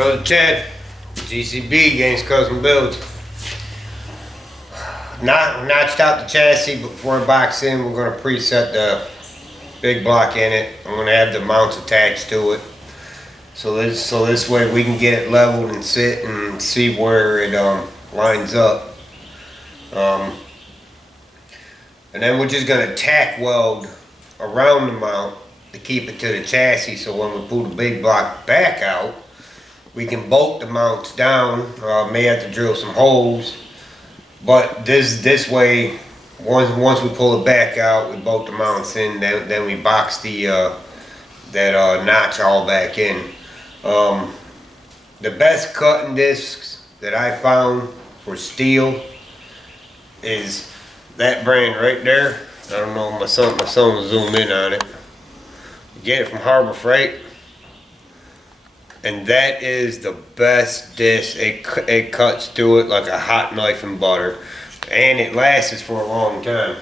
Brother Chad, G.C.B. Gaines Custom Builds. Notched out the chassis, but before I box in, we're going to preset the big block in it. I'm going to have the mounts attached to it. So this way we can get it leveled and sit and see where it lines up. And then we're just going to tack weld around the mount to keep it to the chassis, so when we pull the big block back out, we can bolt the mounts down. May have to drill some holes, but this way, once we pull it back out, we bolt the mounts in, then we box the that notch all back in. The best cutting discs that I found for steel is that brand right there. I don't know, my son will zoom in on it. You get it from Harbor Freight, and that is the best disc. It cuts through it like a hot knife in butter, and it lasts for a long time.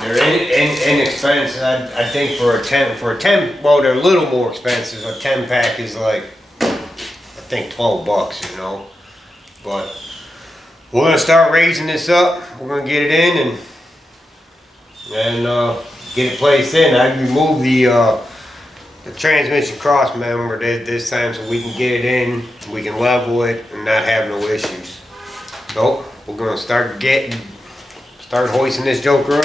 They're inexpensive. I think for a 10, well, they're a little more expensive. A 10 pack is like, I think $12, you know. But we're gonna start raising this up. We're gonna get it in and get it placed in. I removed the transmission cross member this time so we can get it in, we can level it and not have no issues. So we're gonna start hoisting this joker up.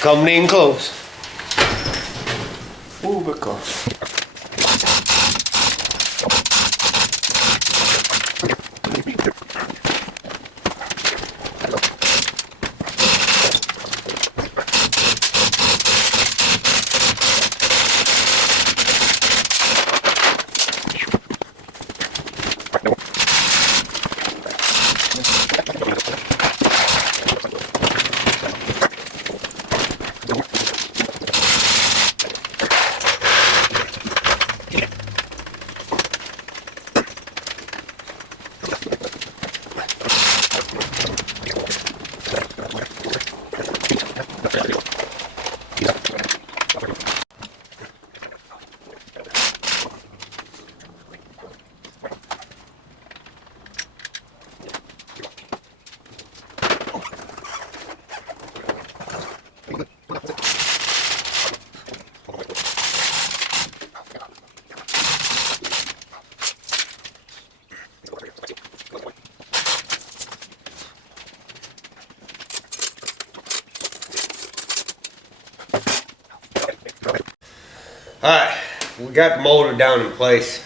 Coming in close. Ooh, bit close. Alright, we got the motor down in place.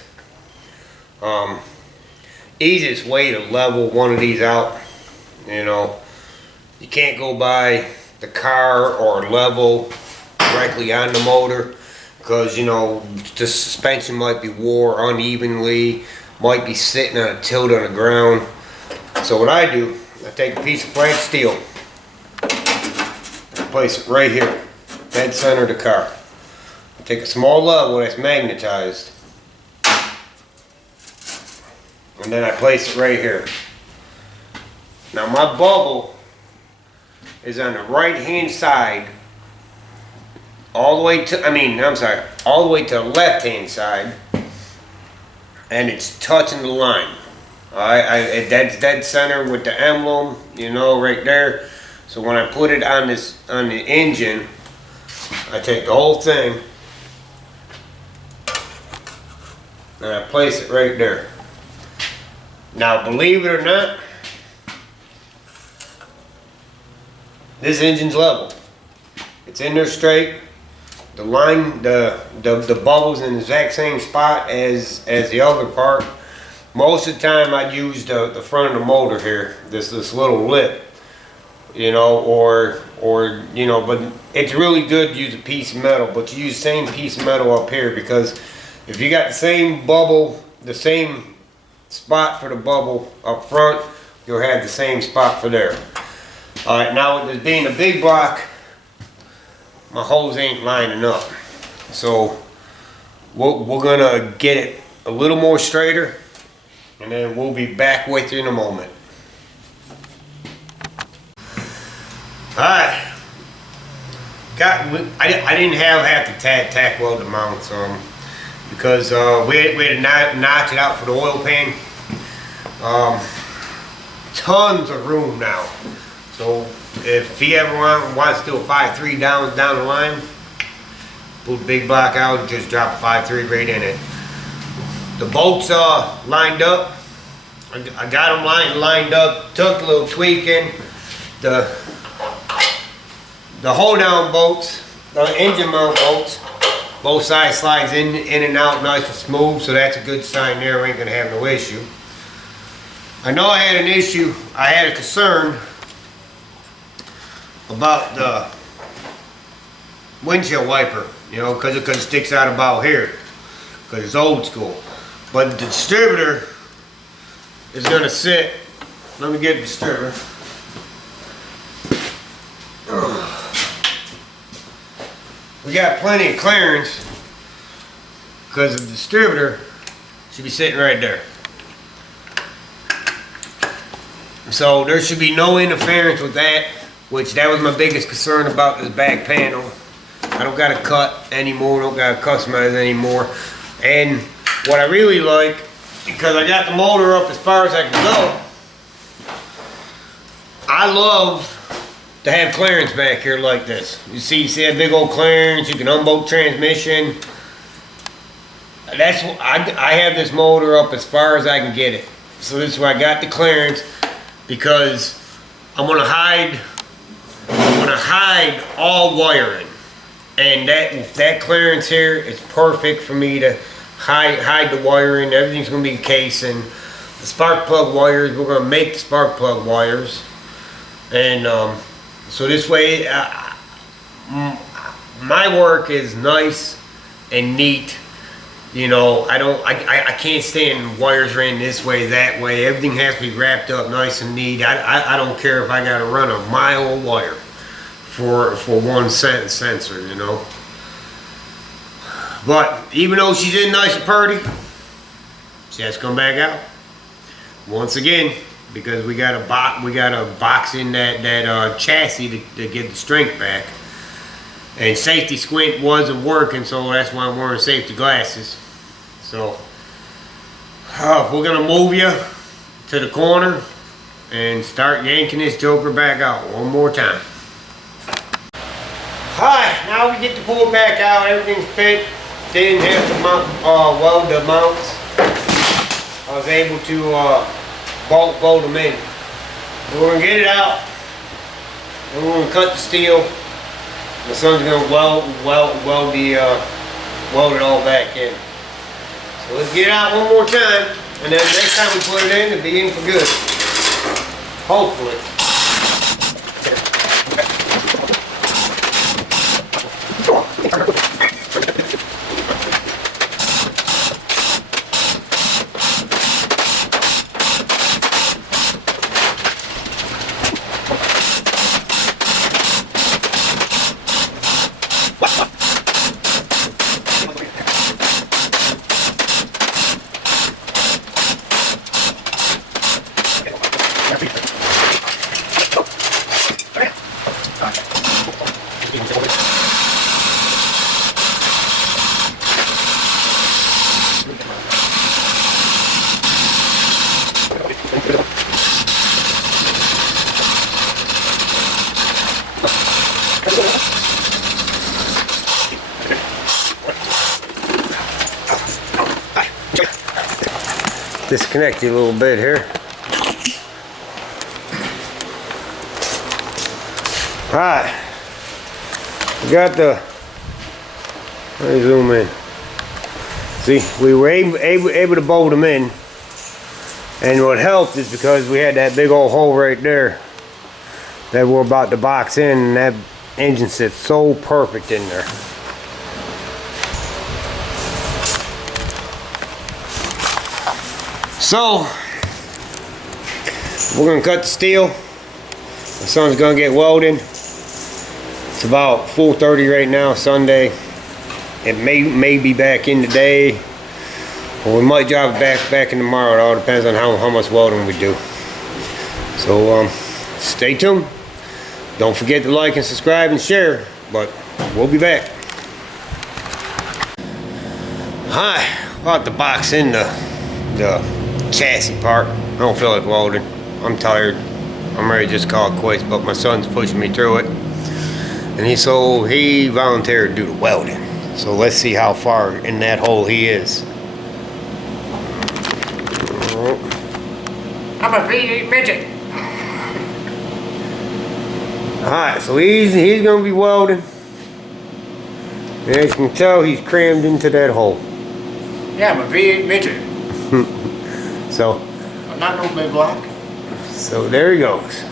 Easiest way to level one of these out, you know, you can't go by the car or level directly on the motor, because, you know, the suspension might be wore unevenly, might be sitting on a tilt on the ground. So what I do, I take a piece of flat steel, place it right here, dead center of the car. I take a small level that's magnetized, and then I place it right here. Now my bubble is on the right hand side, all the way to, all the way to the left hand side, and it's touching the line. Alright, that's dead center with the emblem, you know, right there. So when I put it on the engine, I take the whole thing and I place it right there. Now, believe it or not, this engine's level. It's in there straight. The line, the bubbles in the exact same spot as the other part. Most of the time I use the front of the motor here, this little lip, you know, or you know, but it's really good to use a piece of metal, but you use the same piece of metal up here, because if you got the same bubble, the same spot for the bubble up front, you'll have the same spot for there. Alright, now with this being a big block, my hose ain't lining up. So we're gonna get it a little more straighter, and then we'll be back with you in a moment. Alright. I didn't have to tack weld the mounts because we had to notch it out for the oil pan. Tons of room now. So if he ever wants to do a 5.3 down the line, pull the big block out and just drop a 5.3 right in it. The bolts are lined up. I got them lined up, took a little tweaking. The hold down bolts, the engine mount bolts, both sides slides in and out nice and smooth, so that's a good sign there. We ain't gonna have no issue. I know I had an issue, I had a concern about the windshield wiper, you know, because it sticks out about here, because it's old school. But the distributor is gonna sit, let me get the distributor. We got plenty of clearance, because the distributor should be sitting right there. So there should be no interference with that, which that was my biggest concern about this back panel. I don't gotta cut anymore, don't gotta customize anymore. And what I really like, because I got the motor up as far as I can go, I love to have clearance back here like this. You see that big old clearance, you can unbolt transmission. That's what I have this motor up as far as I can get it. So this is where I got the clearance, because I'm gonna hide all wiring. And that clearance here is perfect for me to hide the wiring. Everything's gonna be casing. The spark plug wires, we're gonna make the spark plug wires. And so this way, my work is nice and neat. You know, I can't stand wires ran this way, that way. Everything has to be wrapped up nice and neat. I don't care if I gotta run a mile of wire for one sensor, you know. But even though she's in nice and pretty, she has to come back out once again, because we got to box in that chassis to get the strength back. And safety squint wasn't working, so that's why I'm wearing safety glasses. So we're gonna move you to the corner and start yanking this joker back out one more time. Alright, now we get to pull it back out. Everything's fit. Didn't have to weld the mounts. I was able to bolt them in. We're gonna get it out, and we're gonna cut the steel. My son's gonna weld it all back in. So let's get it out one more time, and then next time we put it in, it'll be in for good. Hopefully. Disconnect you a little bit here. Alright, we got the, let me zoom in. See, we were able to bolt them in, and what helped is because we had that big old hole right there that we're about to box in, and that engine sits so perfect in there. So, we're gonna cut the steel. The sun's gonna get welded. It's about 4:30 right now, Sunday. It may be back in today, or we might drive it back in tomorrow. It all depends on how much welding we do. So stay tuned. Don't forget to like and subscribe and share. But we'll be back. Hi, about to box in the chassis part. I don't feel like welding. I'm tired. I'm ready to just call it quits. But my son's pushing me through it, and he volunteered to do the welding. So let's see how far in that hole he is. I'm a V8 midget. Alright, so he's gonna be welding. And as you can tell, he's crammed into that hole. Yeah, I'm a V8 midget. So I'm not no big block. So there he goes.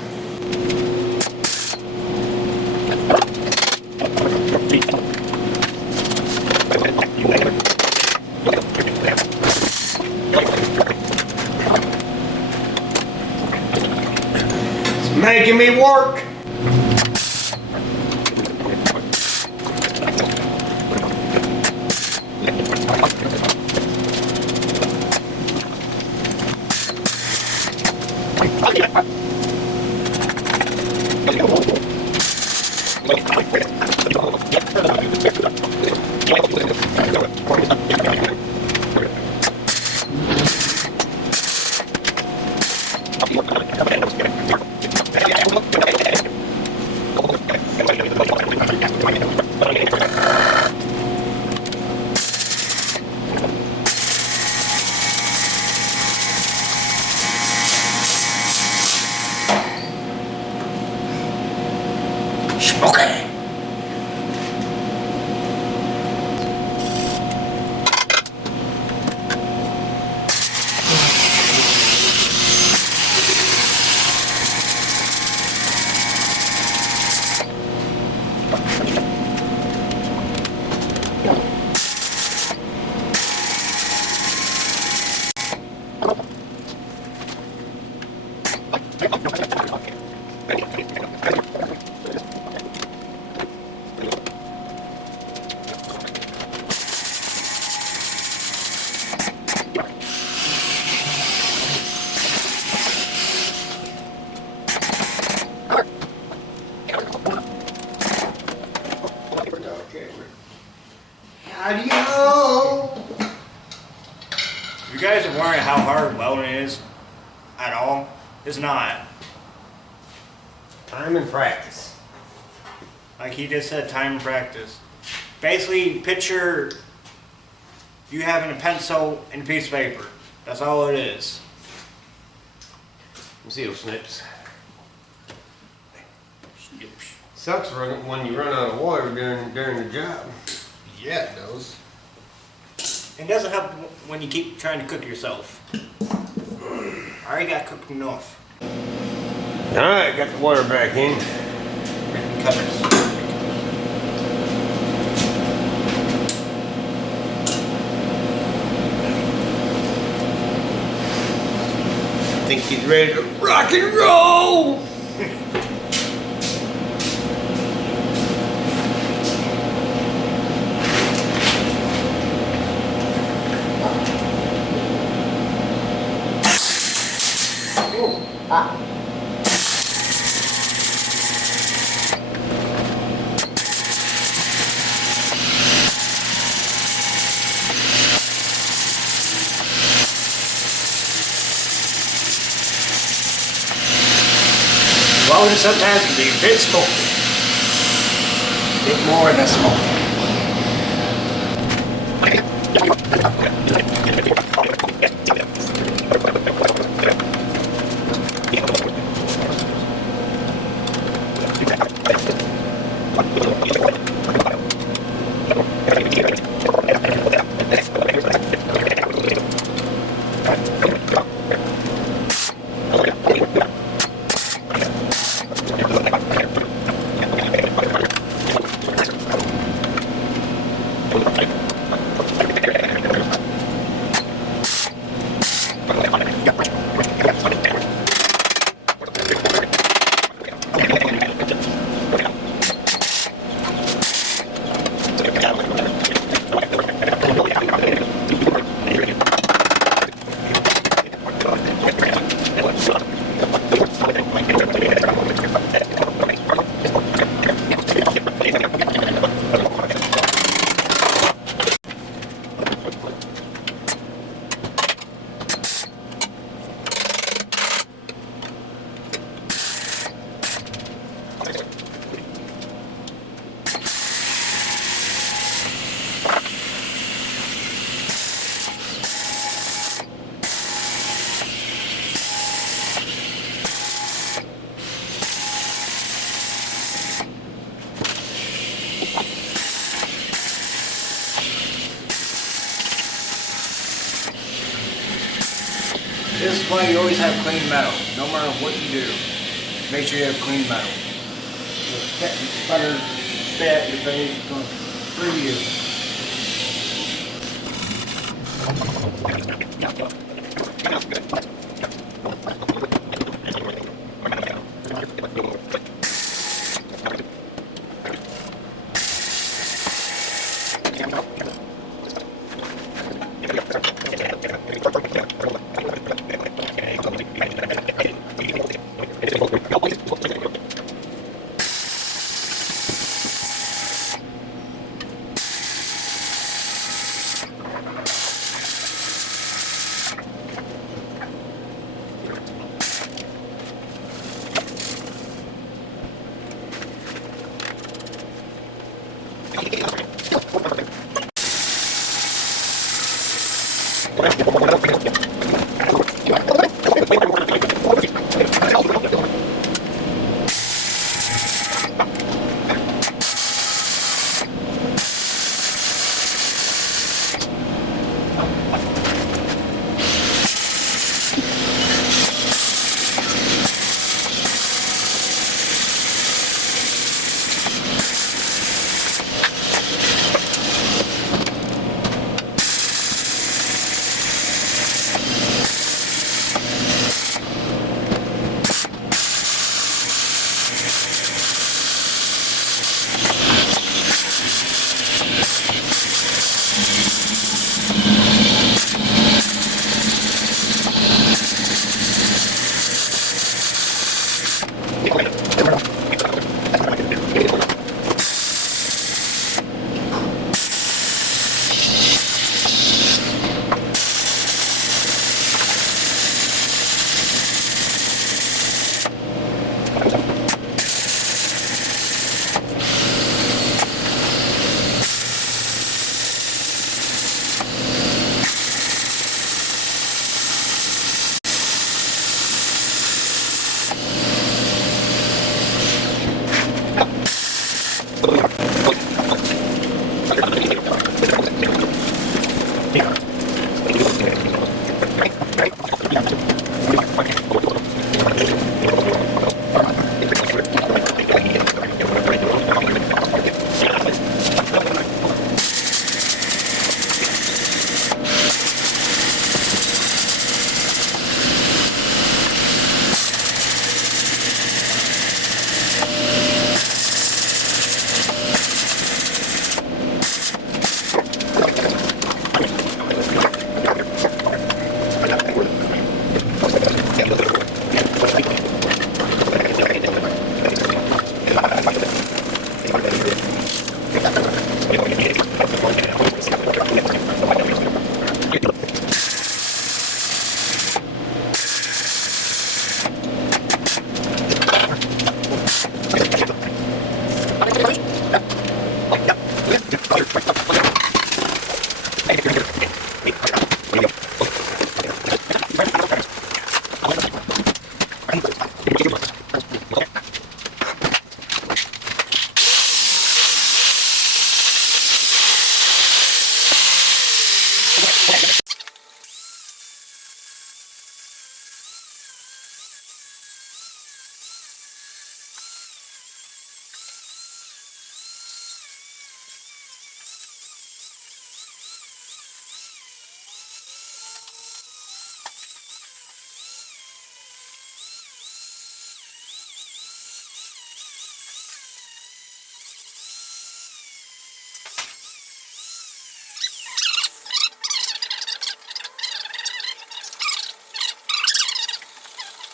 It's making me work. Okay. Adios. If you guys are wondering how hard welding is at all, it's not. Time and practice. Like he just said, time and practice. Basically, picture you having a pencil and a piece of paper. That's all it is. See those snips. Sucks when you run out of water during the job. Yeah, it does. It doesn't help when you keep trying to cook yourself. I already got cooked enough. Alright, got the water back in. Cutters. I think he's ready to rock and roll! Welding sometimes can be a bit smoky. A bit more than smoky. why you always have clean metal. No matter what you do, make sure you have clean metal. Better stay at your face, it's going to free you.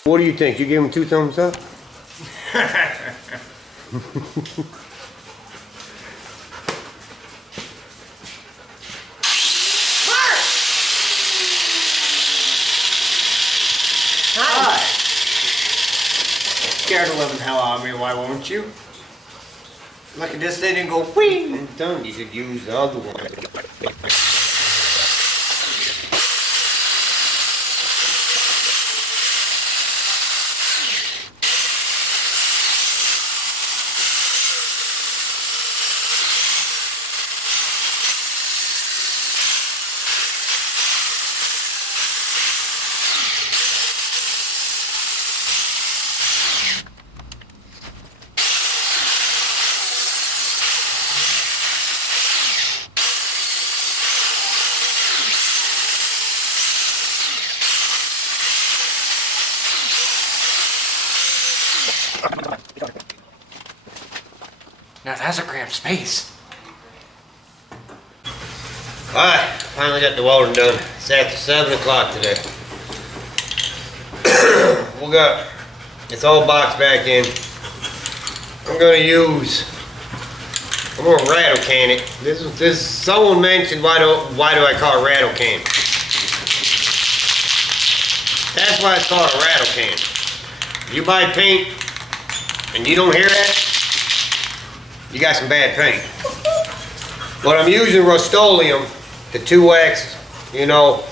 What do you think? You give him 2 thumbs up? Hi. Scared the living hell out of me, why won't you? Look at this thing and go whee! I'm done. You should use the other one. Now that's a cramped space. Alright, finally got the welding done. It's after 7 o'clock today. It's all boxed back in. I'm gonna rattle can it. Someone mentioned why do I call it rattle can? That's why it's called a rattle can. You buy paint and you don't hear that, you got some bad paint. But I'm using Rust-Oleum, the 2X, you know.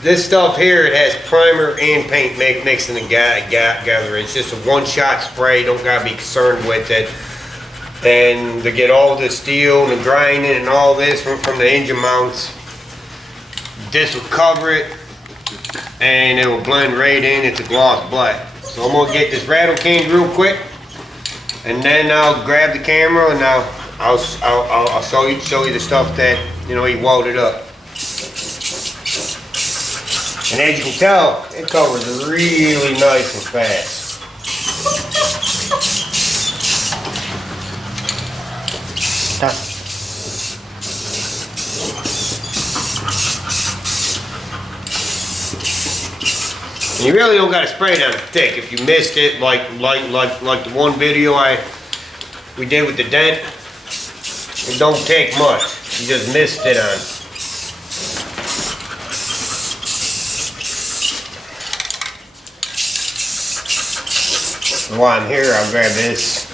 This stuff here, it has primer and paint mixed in together. It's just a one-shot spray, don't gotta be concerned with it. And to get all the steel and drying it and all this from the engine mounts, this will cover it and it will blend right in. It's a gloss black. So I'm gonna get this rattle can real quick, and then I'll grab the camera and I'll show you the stuff that, you know, he welded up. And as you can tell, it covers really nice and fast. And you really don't got to spray it on thick. If you missed it, like the one video we did with the dent, it don't take much. You just missed it on. While I'm here, I'll grab this.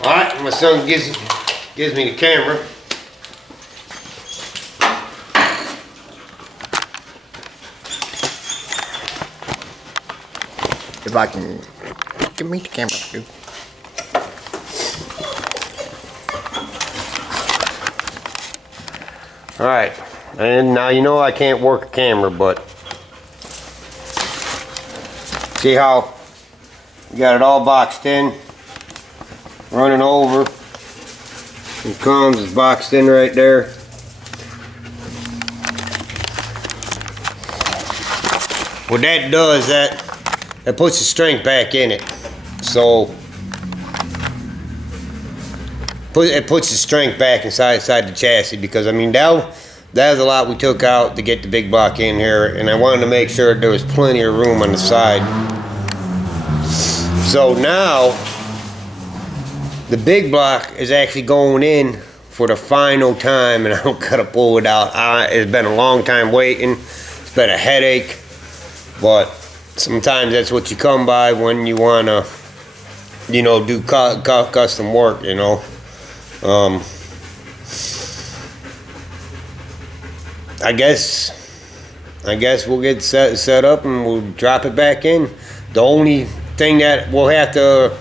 Alright, my son gives me the camera. If I can give me the camera, dude. Alright, and now you know I can't work a camera, but see how you got it all boxed in, running over. It comes, it's boxed in right there. What that does, that puts the strength back in it. So it puts the strength back inside the chassis, because I mean that was a lot we took out to get the big block in here, and I wanted to make sure there was plenty of room on the side. So now the big block is actually going in for the final time, and I don't gotta pull it out. It's been a long time waiting. It's been a headache, but sometimes that's what you come by when you wanna, you know, do custom work, you know. I guess we'll get set up and we'll drop it back in. The only thing that we'll have to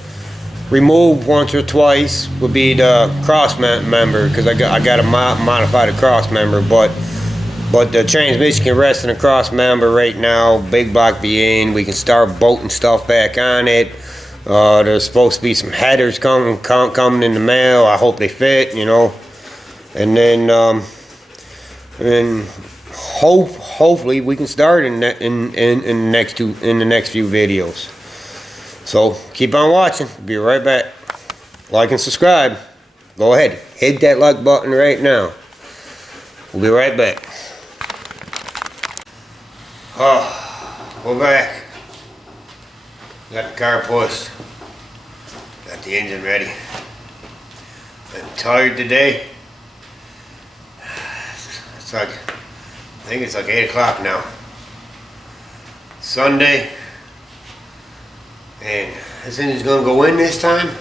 remove once or twice would be the cross member, because I got to modify the cross member, but the transmission can rest in the cross member right now. Big block be in. We can start bolting stuff back on it. There's supposed to be some headers coming in the mail. I hope they fit, you know. And then hopefully we can start in the next few videos. So keep on watching. Be right back. Like and subscribe. Go ahead, hit that like button right now. We'll be right back. We're back. Got the car pushed. Got the engine ready. I'm tired today. I think it's like 8 o'clock now. Sunday. And this engine's gonna go in this time.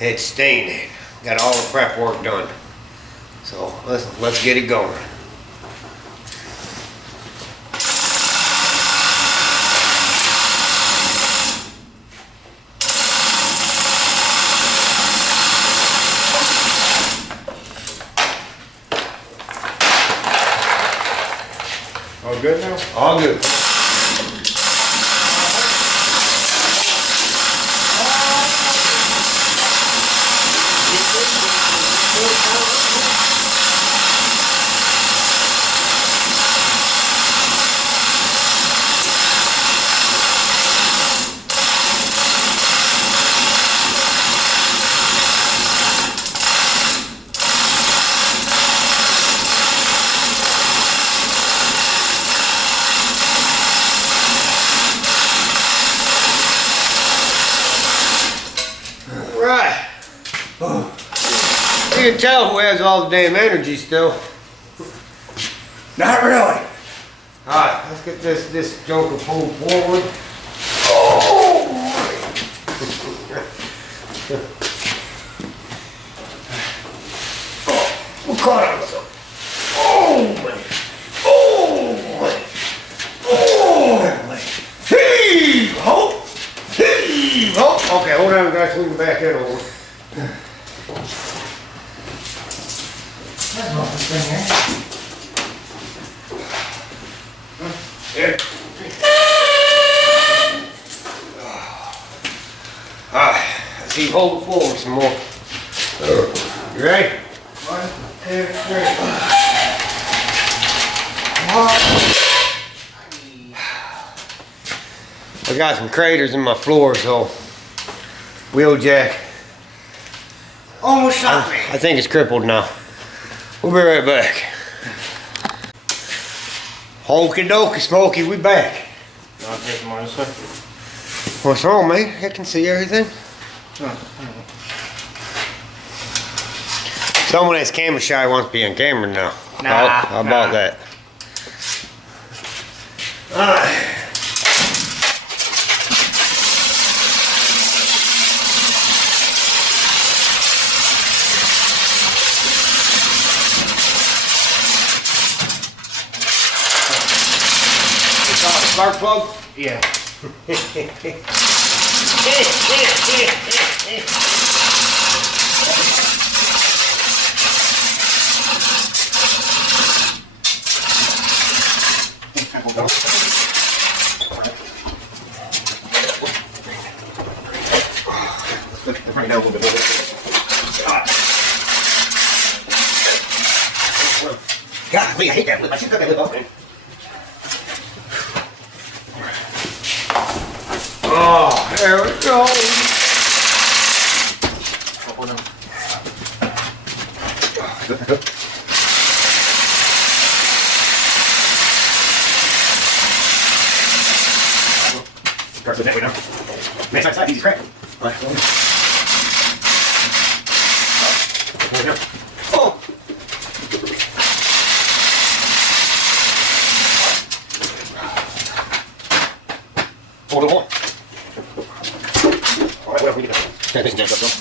It's stained. Got all the prep work done. So let's get it going. All good now? All good. Right. You can tell who has all the damn energy still. Not really. Alright, let's get this joker pulled forward. We'll cut out some. Heave ho! Heave ho! Okay, hold on, guys, we can back that over. There. Alright, let's see, hold it forward some more. You ready? 1, 2, 3. I got some craters in my floor, so wheel jack. Almost shot me. I think it's crippled now. We'll be right back. Okie dokie, Smokey, we back. I'll take them on this way. What's wrong, man? I can see everything. Someone that's camera shy wants to be on camera now. Nah, How about nah. that? Alright. Spark plug? Yeah. Right now, a little bit. Golly, I hate that lip. I should cut that lip off, man. Oh, there we go. Starts with that way now. Man, it's like easy crack. Oh! Hold it on. Alright, well, we need to turn this down, though.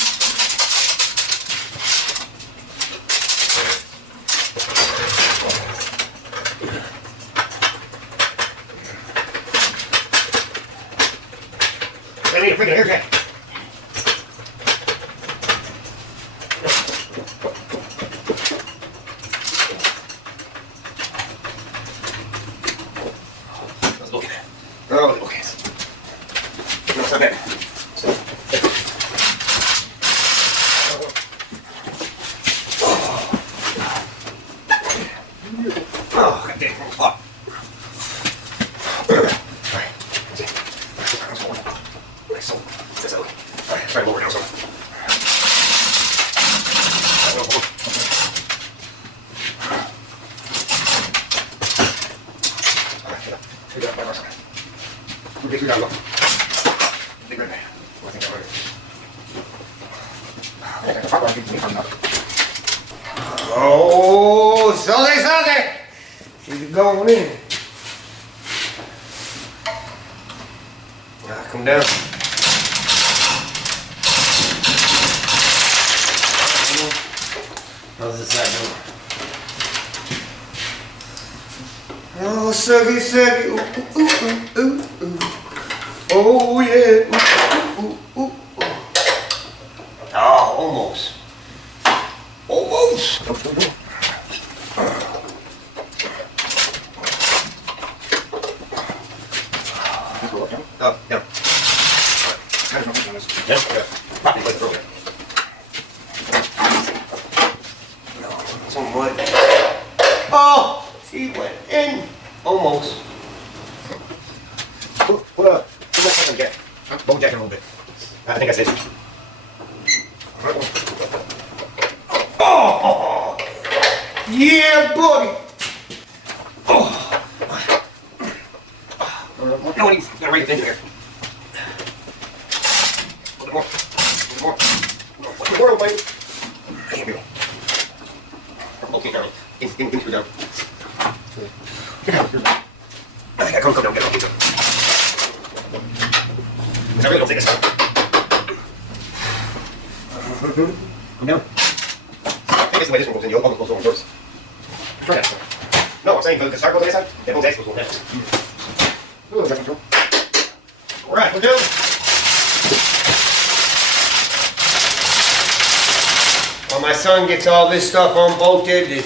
I need a freaking air jack. Let's look at that. Oh, okay. No, it's not bad. Oh, God damn, it's hot. Alright, try to lower it down some. Oh, Sunday! She's going in. Come down. How's this side doing? Oh, sucky, sucky. Ooh, ooh, ooh, ooh. Oh, yeah. Ooh, ooh, ooh, ooh. Oh, almost. Almost. Oh, no. Yeah, yeah. Probably put it through there. Some wood. Oh! She went in. Almost. Put my hand on jack. Bone jack a little bit. I think that's it. Oh! Yeah, buddy! Oh! No, you gotta raise it into here. A little more. A little more. A little more, baby. Here we go. Okay, now. Give me two down. Come down, get it. I really don't think it's time. Come down. I think it's the way this one goes in. The old one goes over first. Try that. No, I'm saying because the start goes on this side, then both axles go down. Ooh, that's control. Alright, we'll do. While my son gets all this stuff unbolted, there's a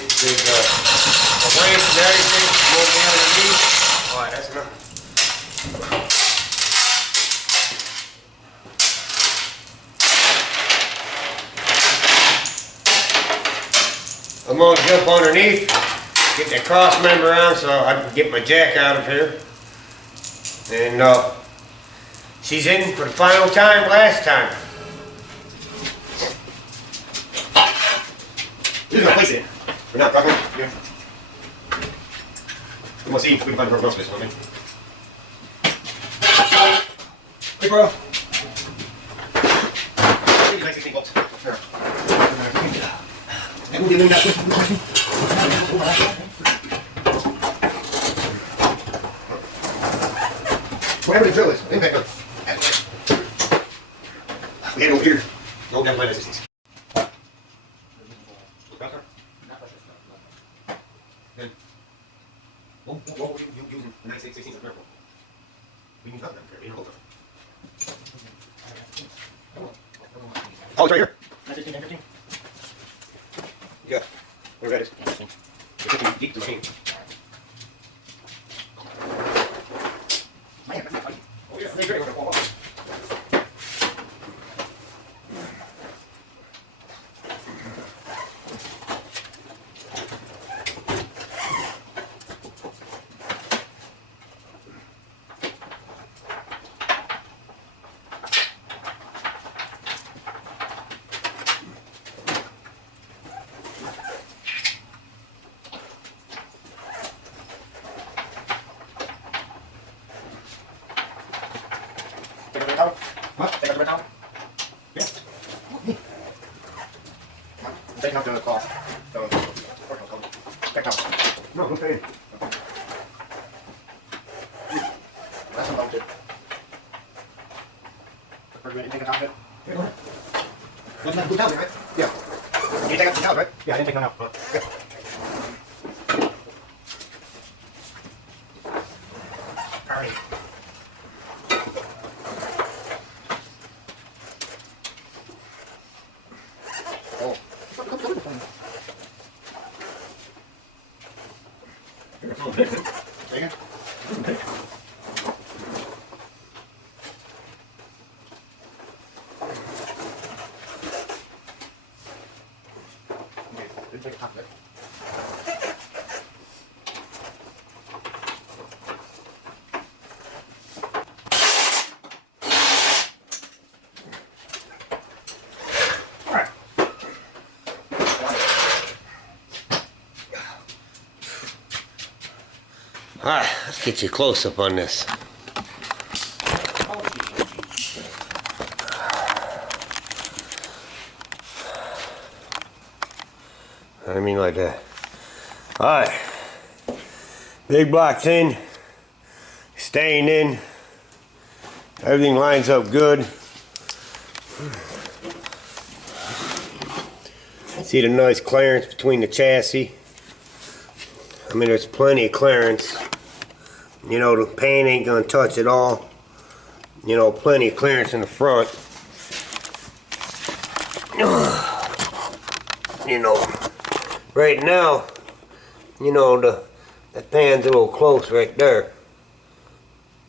wrench and everything, won't be underneath. Alright, that's enough. I'm going to jump underneath, get that cross member on so I can get my jack out of here. And she's in for the final time last time. This is my place in. We're not talking. Yeah. We want to see if we can find a rubber space on me. Hey, bro. 16 volts. Sure. Whatever the drill is, impact on. We had over here. No down by resistance. Then, what were you using the 9616 as a miracle? We need nothing there. We need a whole stuff. Oh, it's right here. 916, 915. Yeah, where that is. It's looking deep to the machine. Man, that's not funny. Oh yeah, they're going to fall off. What? Take out the red towel? Yeah. I'm taking out the cloth. Take out. No, don't stay in. That's unloaded. We're going to take it out of it. Yeah, go ahead. Good towel, right? Yeah. You take out the towel, right? Yeah, I didn't take them out. Yeah. Alright. Alright, let's get you a close up on this. I mean like that. Alright. Big block's in. Staying in. Everything lines up good. See the nice clearance between the chassis. I mean, there's plenty of clearance. You know, the paint ain't gonna touch it all. You know, plenty of clearance in the front. You know, right now, you know, the pan's a little close right there.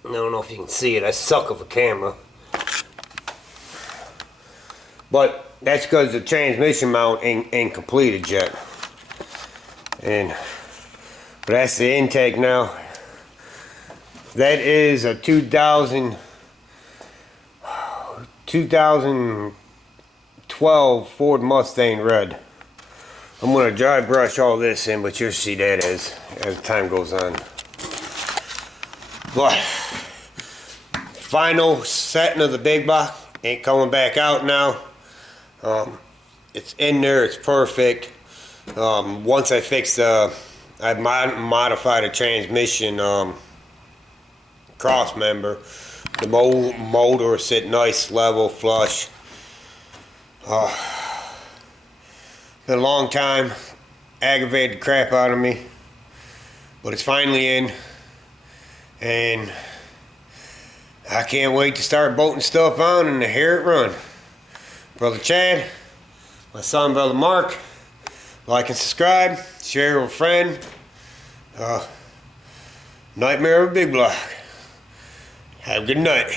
I don't know if you can see it. I suck of a camera. But that's because the transmission mount ain't completed yet. But that's the intake now. That is a 2012 Ford Mustang Red. I'm gonna dry brush all this in, but you'll see that as time goes on. But final setting of the big block ain't coming back out now. It's in there, it's perfect. Once I fix I modified a transmission cross member. The motor will sit nice, level, flush. Been a long time, aggravated the crap out of me, but it's finally in, and I can't wait to start bolting stuff on and to hear it run. Brother Chad, my son Brother Mark, like and subscribe, share with a friend. Nightmare of a big block. Have a good night.